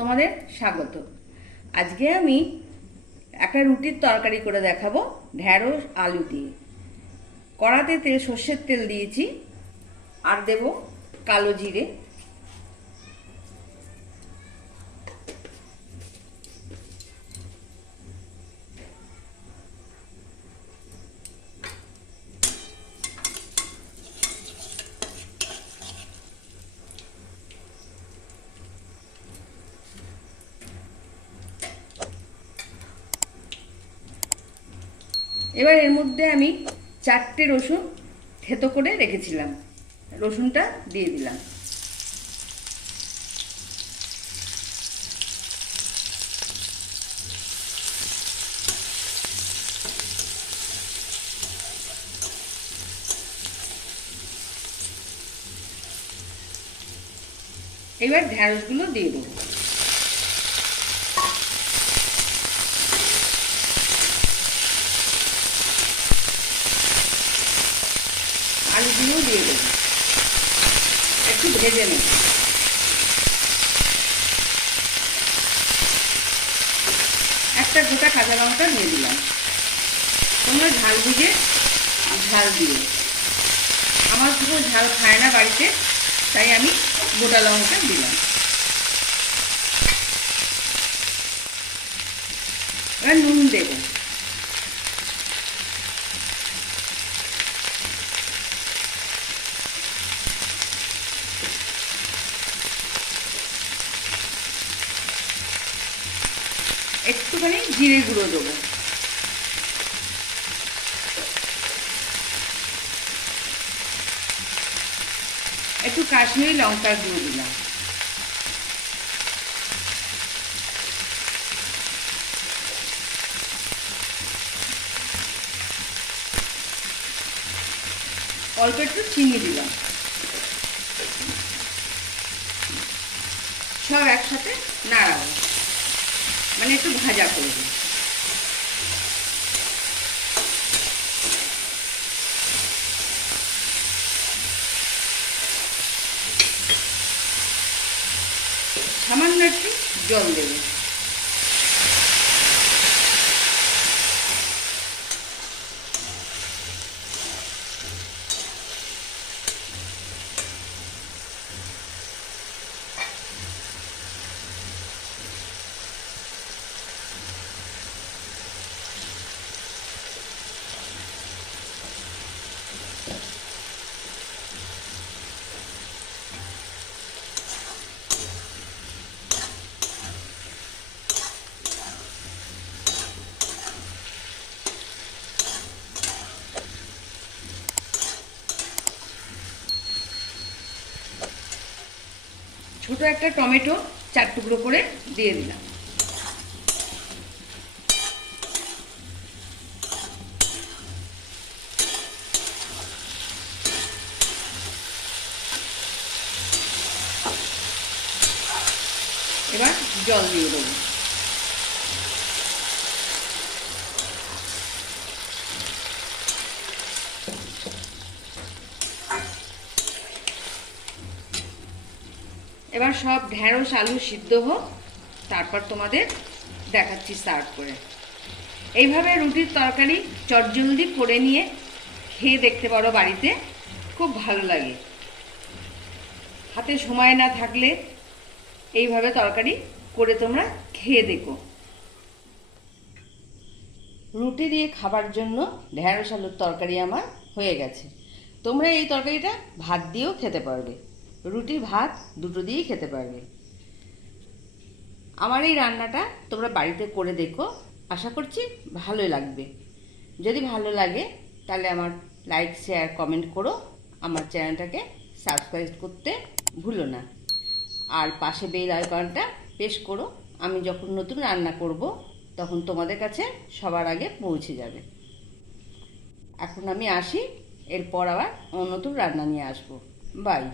তোমাদের স্বাগত। আজকে আমি একটা রুটির তরকারি করে দেখাবো ঢ্যাঁড়স আলু দিয়ে। কড়াতে সর্ষের তেল দিয়েছি, আর দেব কালো জিরে, এবার এর মধ্যে আমি 4টে রসুন থেতো করে রেখেছিলাম, রসুনটা দিয়ে দিলাম। এবার ঢ্যাঁড়সগুলো দিয়ে দেবো। আলুগুলো দিয়ে দেবো, একটু ভেজে নেব। একটা গোটা কাঁচা লঙ্কা দিয়ে দিলাম। তোমরা ঝাল বুঝে ঝাল দিও। আমার পুরো ঝাল খায় না বাড়িতে, তাই আমি গোটা লঙ্কা দিলাম। এবার নুন দেব। একটুখানি জিরে গুঁড়ো দেবো। একটু কাশ্মীরি লঙ্কার গুঁড়ো দিলাম। অল্প একটু চিনি দিলাম। সব একসাথে নাড়াবো, মানে একটু ভাজা করবো। সামান্য একটু জল দেবো। ছোট একটা টমেটো 4 টুকরো করে দিয়ে দিলাম। এবার জল দিয়ে দেবো। এবার সব ঢ্যাঁড়স আলু সিদ্ধ হোক, তারপর তোমাদের দেখাচ্ছি সার্ভ করে। এইভাবে রুটির তরকারি চটজলদি করে নিয়ে খেয়ে দেখতে পারো বাড়িতে, খুব ভালো লাগে। হাতে সময় না থাকলে এইভাবে তরকারি করে তোমরা খেয়ে দেখো। রুটি দিয়ে খাবার জন্য ঢ্যাঁড়স আলুর তরকারি আমার হয়ে গেছে। তোমরা এই তরকারিটা ভাত দিয়েও খেতে পারবে, রুটি ভাত দুটো দিয়েই খেতে পারবে। আমার এই রান্নাটা তোমরা বাড়িতে করে দেখো, আশা করছি ভালোই লাগবে। যদি ভালো লাগে তাহলে আমার লাইক শেয়ার কমেন্ট করো, আমার চ্যানেলটাকে সাবস্ক্রাইব করতে ভুলো না, আর পাশে বেল আইকনটা প্রেস করো। আমি যখন নতুন রান্না করব তখন তোমাদের কাছে সবার আগে পৌঁছে যাবে। এখন আমি আসি, এরপর আবার নতুন রান্না নিয়ে আসবো। বাই।